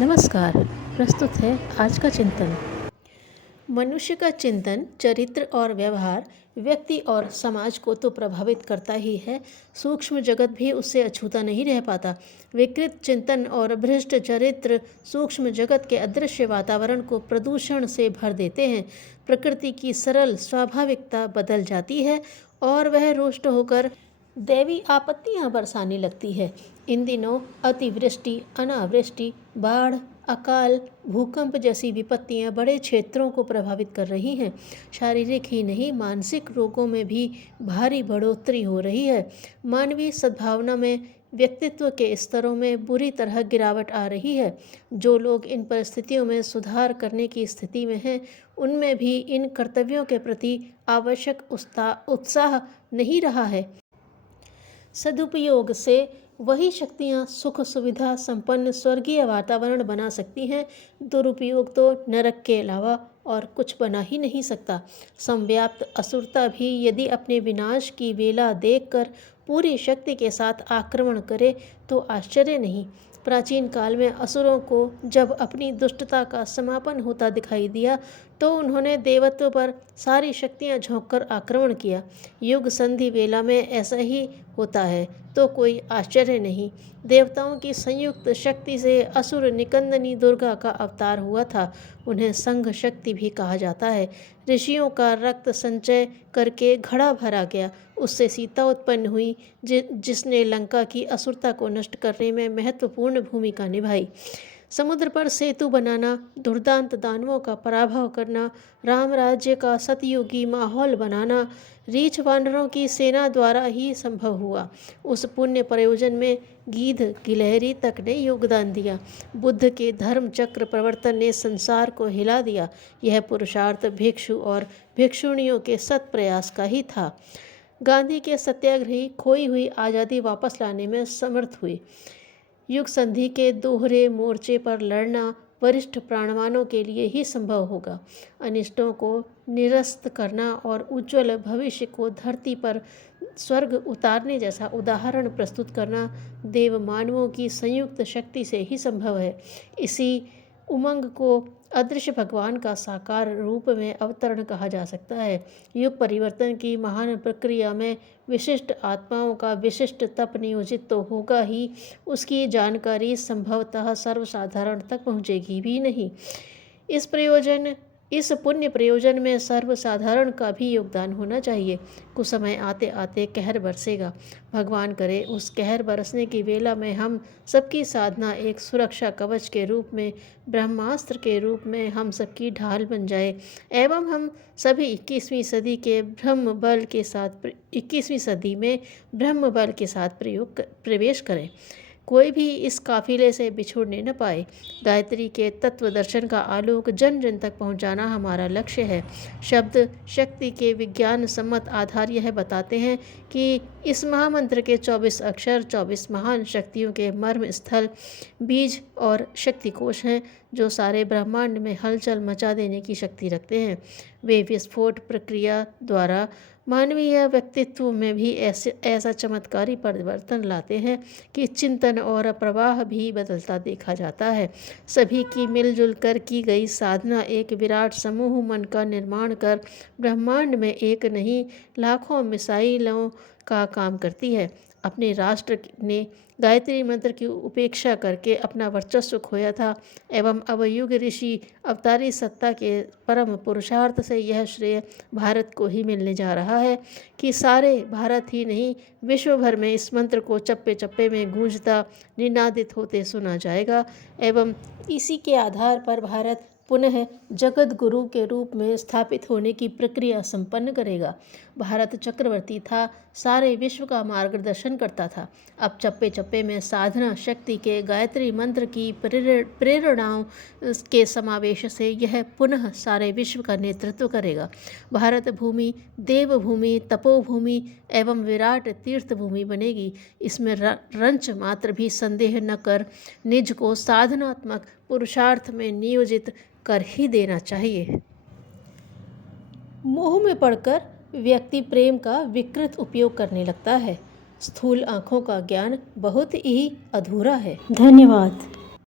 नमस्कार। प्रस्तुत है आज का चिंतन। मनुष्य का चिंतन, चरित्र और व्यवहार व्यक्ति और समाज को तो प्रभावित करता ही है, सूक्ष्म जगत भी उससे अछूता नहीं रह पाता। विकृत चिंतन और भ्रष्ट चरित्र सूक्ष्म जगत के अदृश्य वातावरण को प्रदूषण से भर देते हैं। प्रकृति की सरल स्वाभाविकता बदल जाती है और वह रुष्ट होकर दैवी आपत्तियां बरसाने लगती है। इन दिनों अतिवृष्टि, अनावृष्टि, बाढ़, अकाल, भूकंप जैसी विपत्तियां बड़े क्षेत्रों को प्रभावित कर रही हैं। शारीरिक ही नहीं, मानसिक रोगों में भी भारी बढ़ोतरी हो रही है। मानवीय सद्भावना में, व्यक्तित्व के स्तरों में बुरी तरह गिरावट आ रही है। जो लोग इन परिस्थितियों में सुधार करने की स्थिति में हैं, उनमें भी इन कर्तव्यों के प्रति आवश्यक उत्साह नहीं रहा है। सदुपयोग से वही शक्तियाँ सुख सुविधा संपन्न स्वर्गीय वातावरण बना सकती हैं, दुरुपयोग तो नरक के अलावा और कुछ बना ही नहीं सकता। समव्याप्त असुरता भी यदि अपने विनाश की वेला देखकर पूरी शक्ति के साथ आक्रमण करे तो आश्चर्य नहीं। प्राचीन काल में असुरों को जब अपनी दुष्टता का समापन होता दिखाई दिया तो उन्होंने देवत्व पर सारी शक्तियां झोंककर आक्रमण किया। युग संधि वेला में ऐसा ही होता है तो कोई आश्चर्य नहीं। देवताओं की संयुक्त शक्ति से असुर निकंदनी दुर्गा का अवतार हुआ था। उन्हें संघ शक्ति भी कहा जाता है। ऋषियों का रक्त संचय करके घड़ा भरा गया, उससे सीता उत्पन्न हुई जिसने लंका की असुरता को नष्ट करने में महत्वपूर्ण भूमिका निभाई। समुद्र पर सेतु बनाना, दुर्दांत दानवों का पराभव करना, राम राज्य का सतयुगी माहौल बनाना रीछ वानरों की सेना द्वारा ही संभव हुआ। उस पुण्य प्रयोजन में गीध गिलहरी तक ने योगदान दिया। बुद्ध के धर्म चक्र प्रवर्तन ने संसार को हिला दिया। यह पुरुषार्थ भिक्षु और भिक्षुणियों के सत प्रयास का ही था। गांधी के सत्याग्रही खोई हुई आज़ादी वापस लाने में समर्थ हुए। युग संधि के दोहरे मोर्चे पर लड़ना वरिष्ठ प्राणवानों के लिए ही संभव होगा। अनिष्टों को निरस्त करना और उज्ज्वल भविष्य को धरती पर स्वर्ग उतारने जैसा उदाहरण प्रस्तुत करना देव मानवों की संयुक्त शक्ति से ही संभव है। इसी उमंग को अदृश्य भगवान का साकार रूप में अवतरण कहा जा सकता है। युग परिवर्तन की महान प्रक्रिया में विशिष्ट आत्माओं का विशिष्ट तप नियोजित तो होगा ही, उसकी जानकारी संभवतः सर्वसाधारण तक पहुँचेगी भी नहीं। इस पुण्य प्रयोजन में सर्वसाधारण का भी योगदान होना चाहिए। कुछ समय आते आते कहर बरसेगा। भगवान करे उस कहर बरसने की वेला में हम सबकी साधना एक सुरक्षा कवच के रूप में, ब्रह्मास्त्र के रूप में हम सबकी ढाल बन जाए एवं हम सभी 21वीं सदी में ब्रह्म बल के साथ प्रवेश करें। कोई भी इस काफिले से बिछुड़ने न पाए। गायत्री के तत्व दर्शन का आलोक जन जन तक पहुंचाना हमारा लक्ष्य है। शब्द शक्ति के विज्ञान सम्मत आधार यह बताते हैं कि इस महामंत्र के 24 अक्षर 24 महान शक्तियों के मर्म स्थल, बीज और शक्ति कोश हैं, जो सारे ब्रह्मांड में हलचल मचा देने की शक्ति रखते हैं। वे विस्फोट प्रक्रिया द्वारा मानवीय व्यक्तित्व में भी ऐसा चमत्कारी परिवर्तन लाते हैं कि चिंतन और प्रवाह भी बदलता देखा जाता है। सभी की मिलजुल कर की गई साधना एक विराट समूह मन का निर्माण कर ब्रह्मांड में एक नहीं लाखों मिसाइलों का काम करती है। अपने राष्ट्र ने गायत्री मंत्र की उपेक्षा करके अपना वर्चस्व खोया था एवं अब युग ऋषि अवतारी सत्ता के परम पुरुषार्थ से यह श्रेय भारत को ही मिलने जा रहा है कि सारे भारत ही नहीं, विश्व भर में इस मंत्र को चप्पे चप्पे में गूंजता निनादित होते सुना जाएगा एवं इसी के आधार पर भारत पुनः जगत गुरु के रूप में स्थापित होने की प्रक्रिया संपन्न करेगा। भारत चक्रवर्ती था, सारे विश्व का मार्गदर्शन करता था। अब चप्पे चप्पे में साधना शक्ति के गायत्री मंत्र की प्रेरणाओं के समावेश से यह पुनः सारे विश्व का नेतृत्व करेगा। भारत भूमि देवभूमि, तपोभूमि एवं विराट तीर्थ भूमि बनेगी। इसमें रंच मात्र भी संदेह न कर निज को साधनात्मक पुरुषार्थ में नियोजित कर ही देना चाहिए। मोह में पड़कर व्यक्ति प्रेम का विकृत उपयोग करने लगता है। स्थूल आँखों का ज्ञान बहुत ही अधूरा है। धन्यवाद।